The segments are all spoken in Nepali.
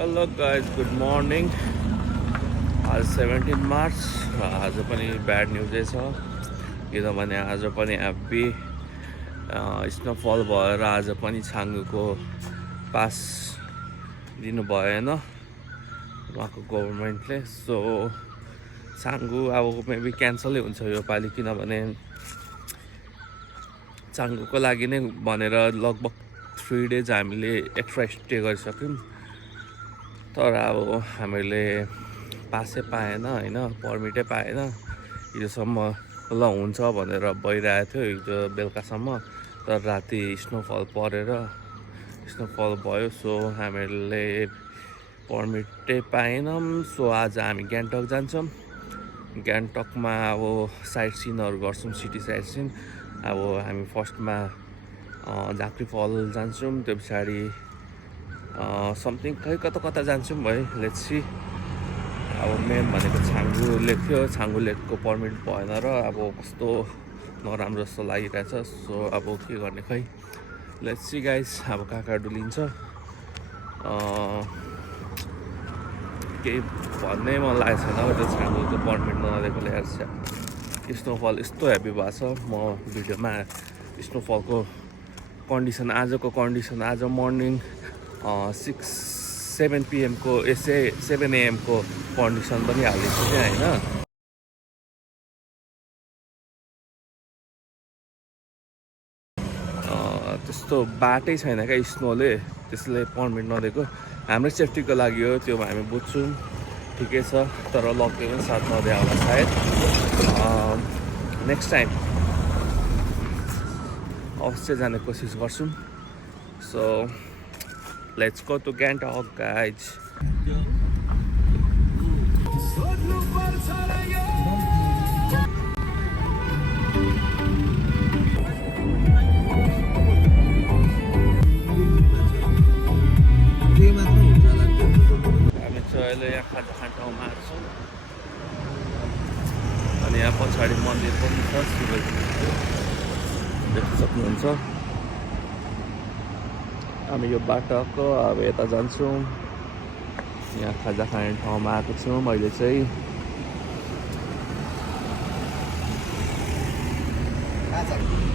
Hello guys good morning. आज 17 मार्च र आज पनि ब्याड न्युजै छ किनभने आज पनि हेभी स्नोफल भएर आज पनि छाङ्गुको पास दिनु भएन उहाँको गभर्मेन्टले। सो छाङ्गु अब मेबी क्यान्सलै हुन्छ यो पालि किनभने छाङ्गुको लागि नै भनेर लगभग 3 डेज हामीले एक्स्ट्रा स्टे गरिसक्यौँ। तर अब हामीले पासै पाएन होइन, पर्मिटै पाएन हिजोसम्म। ल हुन्छ भनेर भइरहेको थियो हिजो बेलुकासम्म, तर राति स्नोफल परेर स्नोफल भयो। सो हामीले पर्मिटै पाएनौँ। सो आज हामी गान्तोक जान्छौँ। गान्तोकमा अब साइट सिनहरू गर्छौँ, सिटी साइट सिन। अब हामी फर्स्टमा झाँक्री फल जान्छौँ, त्यो पछाडि समथिङ खै कता जान्छौँ है, लेट्स सी। अब मेन भनेको छाङ्गु लेक थियो, छाङ्गु लेकको पर्मिट भएन र अब कस्तो नराम्रो जस्तो लागिरहेछ। सो अब के गर्ने खै, लेट्स सी गाइस। अब कहाँ डुलिन्छ केही भन्नै मन लागेको छैन त्यो छाङ्गुको पर्मिट नदिएकोले। हेर्छ स्नोफल यस्तो हेभी भएको छ। म भिडियोमा स्नोफलको कन्डिसन, आजको कन्डिसन, आज मर्निङ 7 PM को 7 AM को कन्डिसन पनि हालिदिन्छु क्या होइन। त्यस्तो बाटै छैन क्या स्नोले, त्यसले पर्मिट नदिएको। हाम्रै सेफ्टीको लागि हो, त्यो हामी बुझ्छौँ, ठिकै छ। तर लकले पनि साथ नदिए होला सायद। नेक्स्ट टाइम अवश्य जाने कोसिस गर्छौँ। So let's go to Gangtok guys. हामी चाहिँ अहिले यहाँ खाजा खाने ठाउँमा आएको छौँ अनि यहाँ पछाडि मन्दिर पनि छ, शिवजी देख्न सक्नुहुन्छ। हामी यो बाटोको अब यता जान्छौँ। यहाँ खाजा खाने ठाउँमा आएको छौँ मैले चाहिँ।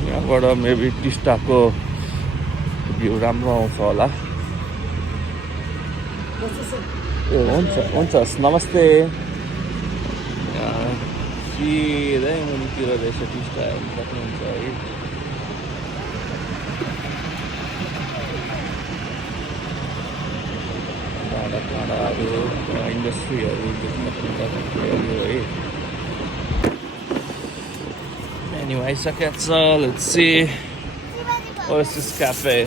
यहाँबाट मेबी टिस्टाको भ्यू राम्रो आउँछ होला। ए हुन्छ हुन्छ, नमस्ते। सिधै मुनितिर रहेछ टिस्टा, हेर्नु सक्नुहुन्छ है। डाँडाहरू इन्डस्ट्रीहरू देख्न सक्नुहुन्छ है। Anyway, आइसकेको छ। Let's see. Oasis Cafe.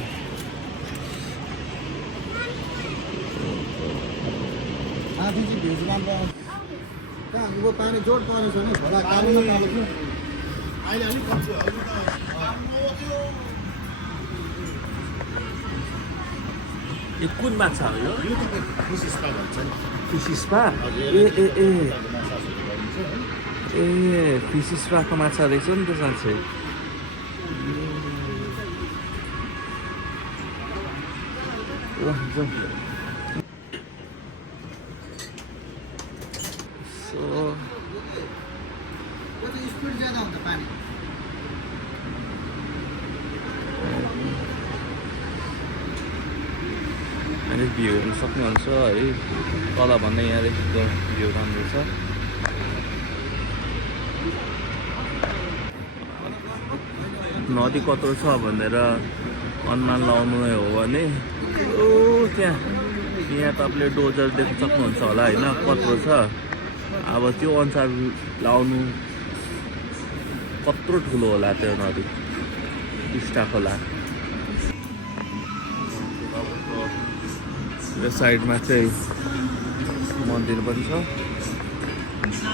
यो कुन माछा हो यो? फिस स्पा भन्छ नि। Fish spa? ए फिस स्पाको माछा रहेछ नि त साँच्चै। अनि भ्यू हेर्नु सक्नुहुन्छ है, तल भन्दा यहाँदेखिको भ्यू राम्रो छ। नदी कत्रो छ भनेर अनुमान लगाउनु हो भने त्यहाँ यहाँ तपाईँले डोजर देख्न सक्नुहुन्छ होला होइन, कत्रो छ। अब त्यो अनुसार लाउनु कत्रो ठुलो होला त्यो नदी, टिस्टा खोला। यो साइडमा चाहिँ मन्दिर पनि छ।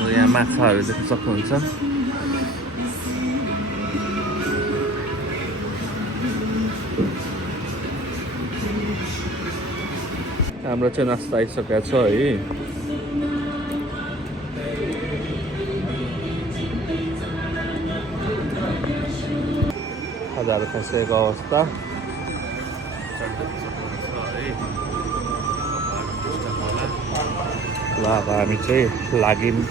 यहाँ माछाहरू देख्न सक्नुहुन्छ। हाम्रो चाहिँ नास्ता आइसकेको छ है। खाजाहरू खाइसकेको अवस्था। ल अब हामी चाहिँ लाग्यौँ।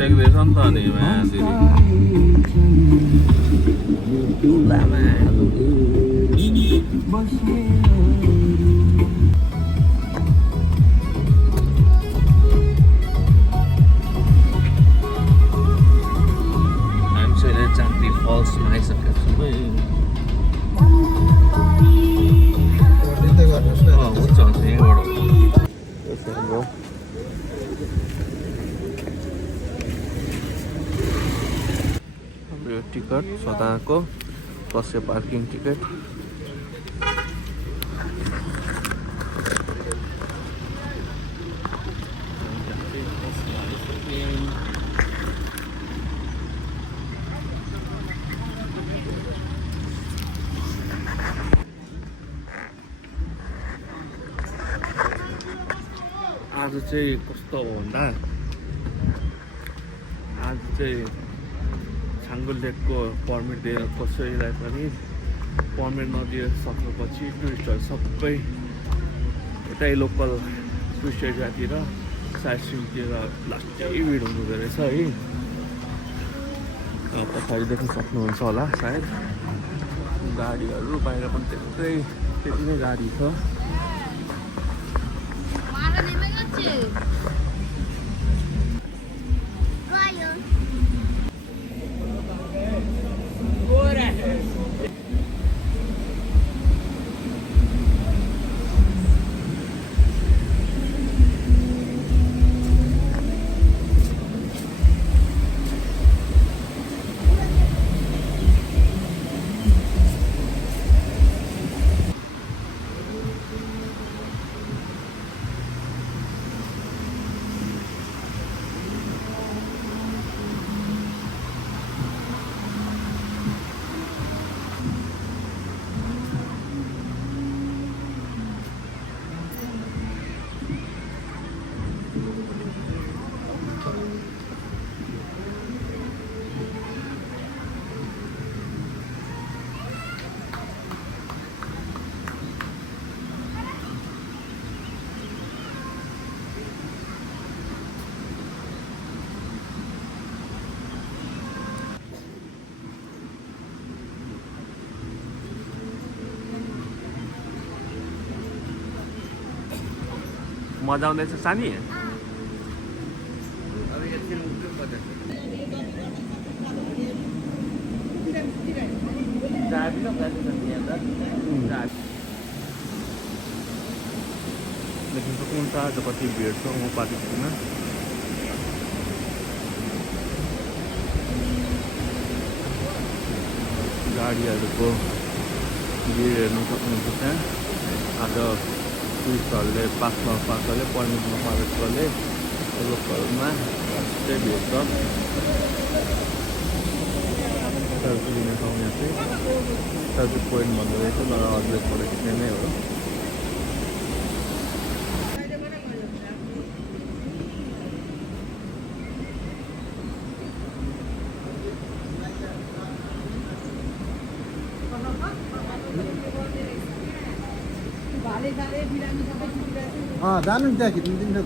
सेक्दैछ नि त अनि हामी चाहिँ जान्ती फल्समा आइसकेको छौँ है। हुन्छ हुन्छ यहीँबाट हाम्रो यो टिकट सदाको प्लस यो पार्किङ टिकट। आज चाहिँ कस्तो हो भन्दा आज चाहिँ छाङ्गु लेकको पर्मिट दिएर कसैलाई पनि पर्मिट नदिएर सक्नुपर्छ टुरिस्टहरू सबै यतै लोकल टुरिस्ट एरियातिर साइड सिनतिर लास्टै भिड हुँदो रहेछ है। पछाडि देख्न सक्नुहुन्छ होला सायद गाडीहरू बाहिर पनि त्यति नै गाडी छ। मजा आउँदैछ सानी? देख्न सक्नुहुन्छ आज कति भिड छ म पार्किङमा। गाडीहरूको भिड हेर्न सक्नुहुन्छ त्यहाँ। आज टुरिस्टहरूले पासमा पाएकोले पर्मिटमा पाएकोले लोकलमा त्यही भिड छ। सेल्फी लिन पाउने चाहिँ सेल्फी पोइन्ट भन्दो रहेछ तर अझैबाट खिच्ने नै हो। जानु नि त्यहाँ खिच्नु दिन्छ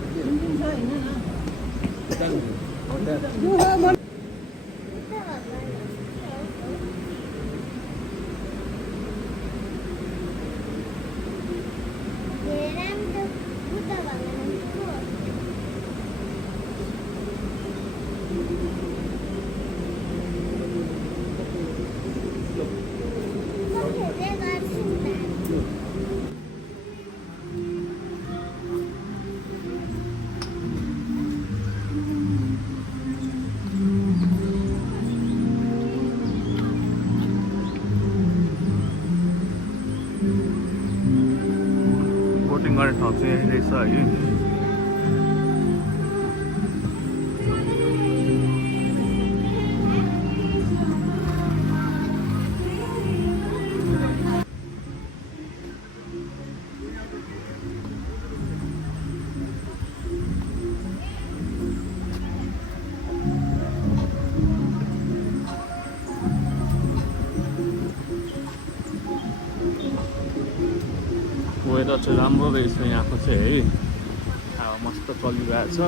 राफ्टिङ गर्ने ठाउँ चाहिँ यही रहेछ है। वेदर चाहिँ राम्रो रहेछ यहाँको चाहिँ है। हावा मस्त चलिरहेको छ।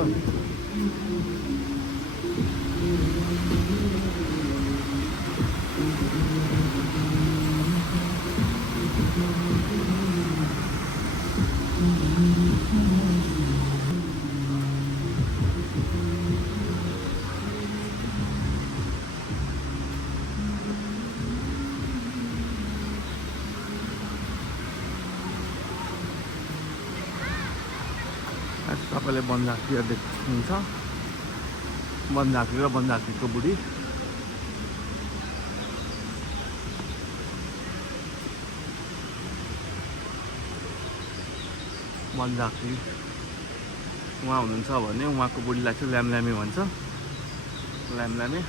तपाईँले वनझाँक्रीहरू देख्नुहुन्छ। वनझाँक्री र वनझाँक्रीको बुढी। वनझाँक्री उहाँ हुनुहुन्छ भने उहाँको बुढीलाई चाहिँ ल्यामल्यामे भन्छ। ल्यामल्यामे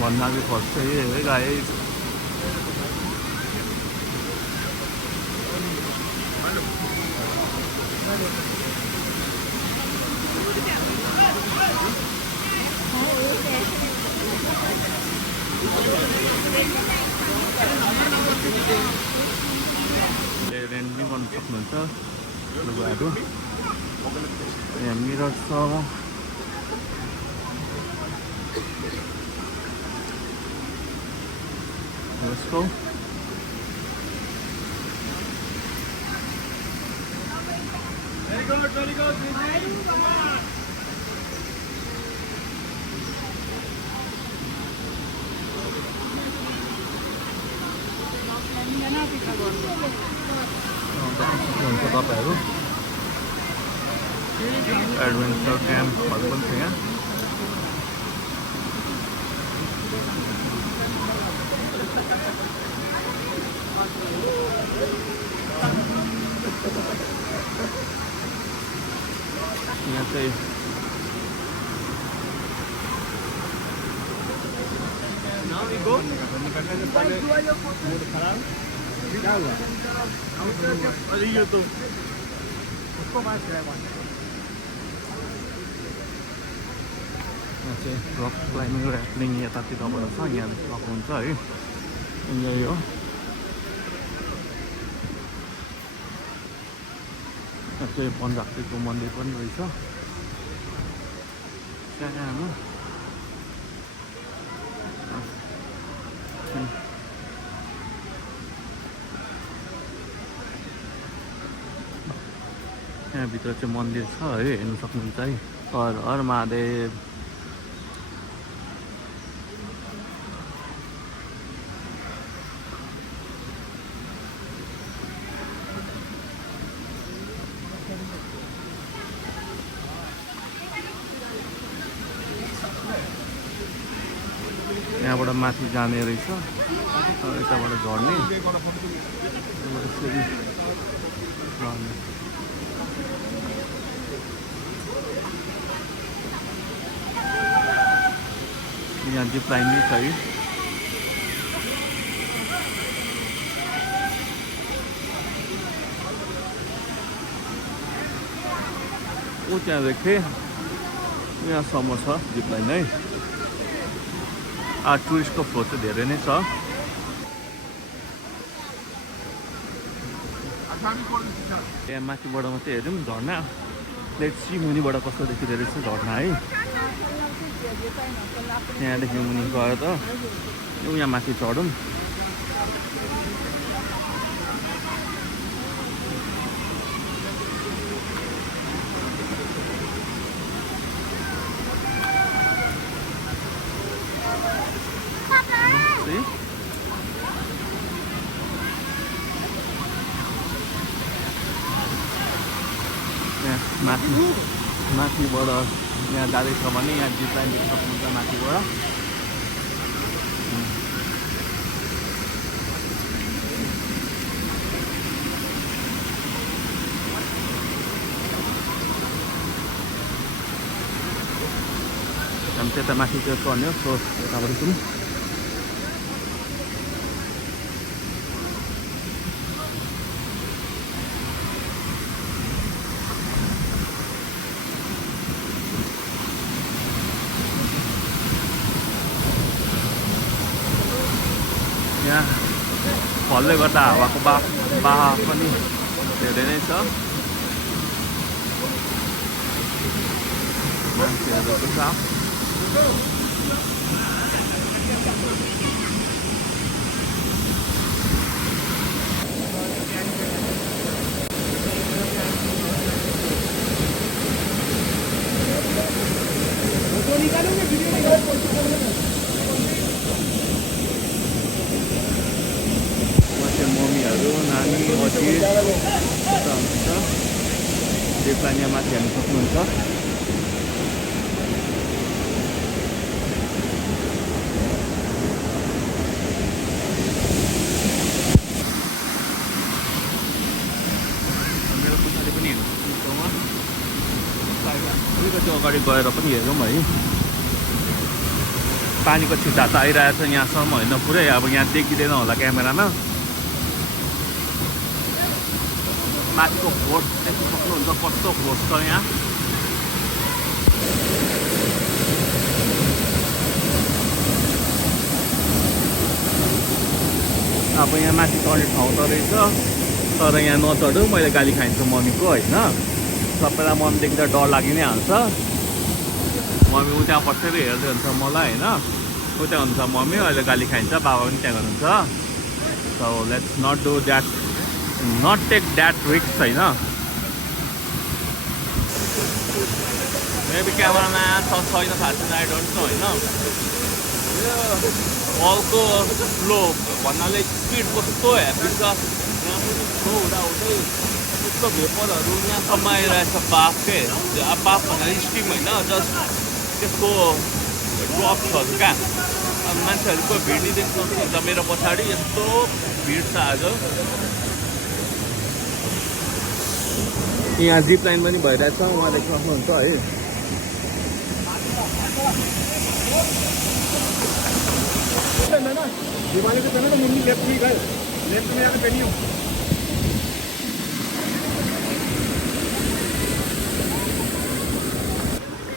वनझाँक्री फर्स्ट चाहिँ यही है गाइस। रेन्ट पनि गर्नु सक्नुहुन्छ लुगाहरू। यहाँ मिरर छ। Let's go. Very good, very good. Come on. तपाईँहरू एडभेन्चर क्याम्पहरू पनि छ यहाँ। यहाँ चाहिँ रक क्लाइम्बिङ र ऱ्याफ्टिङ यतातिरबाट छ। यहाँ सक्नुहुन्छ है। यही हो। यहाँ चाहिँ वनझाँक्रीको मन्दिर पनि रहेछ सानो। यहाँभित्र चाहिँ मन्दिर छ है, हेर्नु सक्नुहुन्छ है। हर हर महादेव। यहाँबाट माथि जाने रहेछ, यताबाट झर्ने। यहाँ जिप लाइन नै छ है। ऊ त्यहाँ देखेँ, यहाँसम्म छ जिप लाइन है। टुरिस्टको फ्लो चाहिँ धेरै नै छ। यहाँ माथिबाट मात्रै हेऱ्यौँ झर्ना लेट्स सी मुनिबाट कस्तो देखिँदो रहेछ झर्ना है यहाँदेखि मुनि गएर त यहाँ माथि चढौँ माथिबाट यहाँ जाँदैछ भने यहाँ जिप लाइन देख्न सक्नुहुन्छ माथिबाट हामी त्यता माथि त्यो चढ्ने हो सो यताबाट जाउँ यहाँ फलले गर्दा हावाको बाहा पनि धेरै नै छ मान्छेहरू छ मम्मीहरू नानी अझै हुनुहुन्छ देवलान यहाँ माथि हेर्न सक्नुहुन्छ मेरो पछाडि पनि हेर्न सक्नुहुन्छ अलिकति अगाडि गएर पनि हेरौँ है पानीको छिटा त आइरहेको छ यहाँसम्म होइन पुरै अब यहाँ देखिँदैन होला क्यामेरामा माथिको फोर्स देख्न सक्नुहुन्छ कस्तो फोर्स छ यहाँ अब यहाँ माथि चढ्ने ठाउँ त रहेछ तर यहाँ नचढौँ मैले गाली खाइन्छु मम्मीको होइन सबैलाई मम्मी देख्दा डर लागि नै हाल्छ मम्मी उता बसेर हेर्दै हुन्छ मलाई होइन उता हुन्छ मम्मी अहिले गाली खाइन्छ बाबा पनि त्यहाँ गर्नुहुन्छ so let's not do that not take that रिक्स होइन मेबी क्यामेरामा छैन थाहा छैन आई डोन्ट नो होइन बलको फ्लो भन्नाले स्पिड कस्तो हेभी छ यहाँ पनि फ्लो हुँदाहुँदै यस्तो भेपरहरू यहाँसम्म आइरहेछ बाफकै बाफ भन्नाले स्टिम होइन जस्ट त्यसको ड्रप्सहरू क्या अब मान्छेहरूको भिड नै देख्न सक्नुहुन्छ मेरो पछाडि यस्तो भिड छ आज यहाँ जिप लाइन पनि भइरहेछ उहाँ देख्न सक्नुहुन्छ है दिवाली के समय तो मम्मी लेफ्ट में गए लेफ्ट में आके पहनी हूँ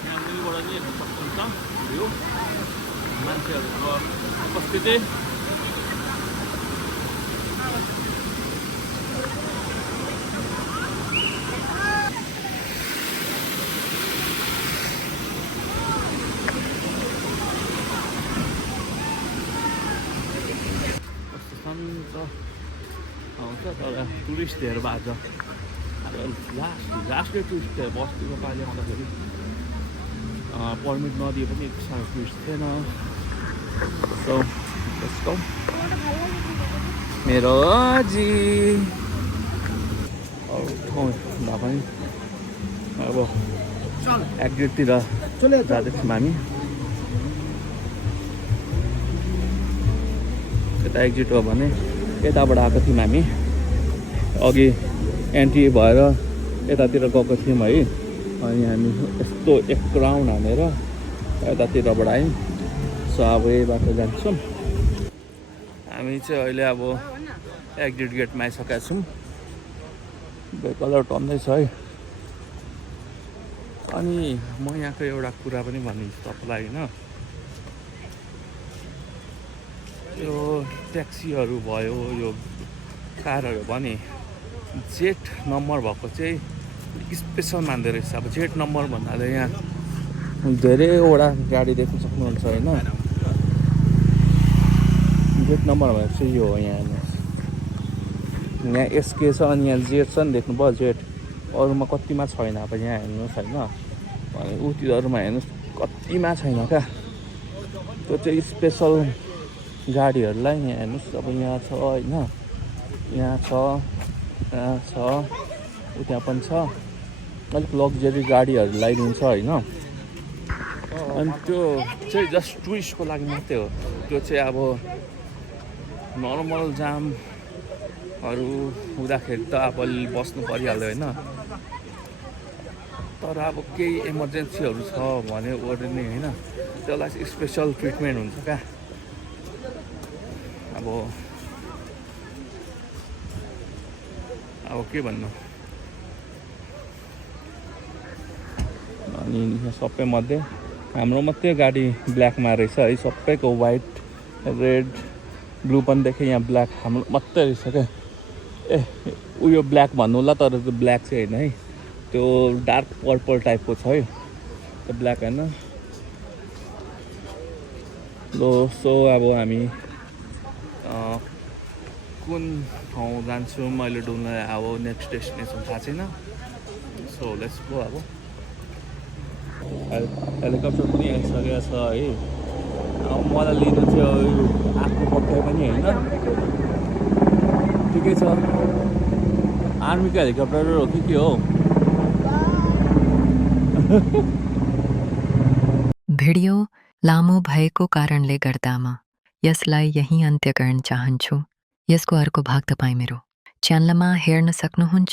यहाँ मुनिबाट चाहिँ हेर्न सक्नुहुन्छ भ्यू मान्छेहरूको उपस्थिति आउँछ तर टुरिस्ट धेर भएको छ अब लास्टै टुरिस्ट थियो बस्तीको पालि आउँदाखेरि पर्मिट नदिए पनि एक सानो टुरिस्ट थिएन सो त्यसको मेरो अजी अरू ठाउँ भए पनि अब एक्जिटतिर जाँदैछौँ हामी यता एक्जिट हो भने यताबाट आएको थियौँ हामी अघि एन्ट्री भएर यतातिर गएको थियौँ है अनि हामी यस्तो एक राउन्ड हानेर यतातिरबाट आयौँ सो अब यही बाटो जान्छौँ हामी चाहिँ अहिले अब एक्जिट गेटमा आइसकेका छौँ कलर टन्दैछ है अनि म यहाँको एउटा कुरा पनि भनिदिन्छु तपाईँलाई होइन यो ट्याक्सीहरू भयो यो कारहरू पनि जेट नम्बर भएको चाहिँ स्पेसल मान्दो रहेछ। अब जेट नम्बर भन्नाले यहाँ धेरैवटा गाडी देख्न सक्नुहुन्छ होइन। जेट नम्बर भनेको चाहिँ यो हो। यहाँ हेर्नुहोस्, यहाँ एसके छ अनि यहाँ जेट छ नि, देख्नुभयो जेट। अरूमा कतिमा छैन। अब यहाँ हेर्नुहोस् होइन, अनि उतिहरूमा हेर्नुहोस् कतिमा छैन क्या। त्यो चाहिँ स्पेसल गाडीहरूलाई यहाँ हेर्नुहोस्। अब यहाँ छ होइन, यहाँ छ, यहाँ छ, उता पनि छ। अलिक लग्जरी गाडीहरूलाई दिन्छ होइन। अनि त्यो चाहिँ जस्ट टुरिस्टको लागि मात्रै हो। त्यो चाहिँ अब नर्मल जामहरू हुँदाखेरि त अब बस्नु परिहाल्यो होइन। तर अब केही इमर्जेन्सीहरू छ भने ओर्ने होइन, त्यसलाई स्पेसल ट्रिटमेन्ट हुन्छ क्या। अब के भन्नु। अनि यहाँ सबै मध्ये हाम्रो मात्रै गाडी ब्ल्याकमा रहेछ है। सबैको वाइट, रेड, ब्लू पनि देखेँ। यहाँ ब्ल्याक हाम्रो मात्रै रहेछ क्या। उयो ब्ल्याक भन्नु होला, तर त्यो ब्ल्याक चाहिँ होइन है, त्यो डार्क पर्पल टाइपको छ है, त्यो ब्ल्याक होइन। सो अब हामी कुन ठाउँ जान्छौँ मैले डुल्न, अब नेक्स्ट डेस्टिनेसन थाहा छैन। So let's go. अब हेलिकप्टर पनि आइसकेको छ है। अब मलाई लिनु थियो आएको पक्कै पनि होइन, ठिकै छ। आर्मीको हेलिकप्टर हो कि के हो? भिडियो लामो भएको कारणले गर्दामा यसलाई यही अन्त्य गर्न चाहन्छु। यसको अर्को भाग तपाईँ मेरो च्यानलमा हेर्न सक्नुहुन्छ।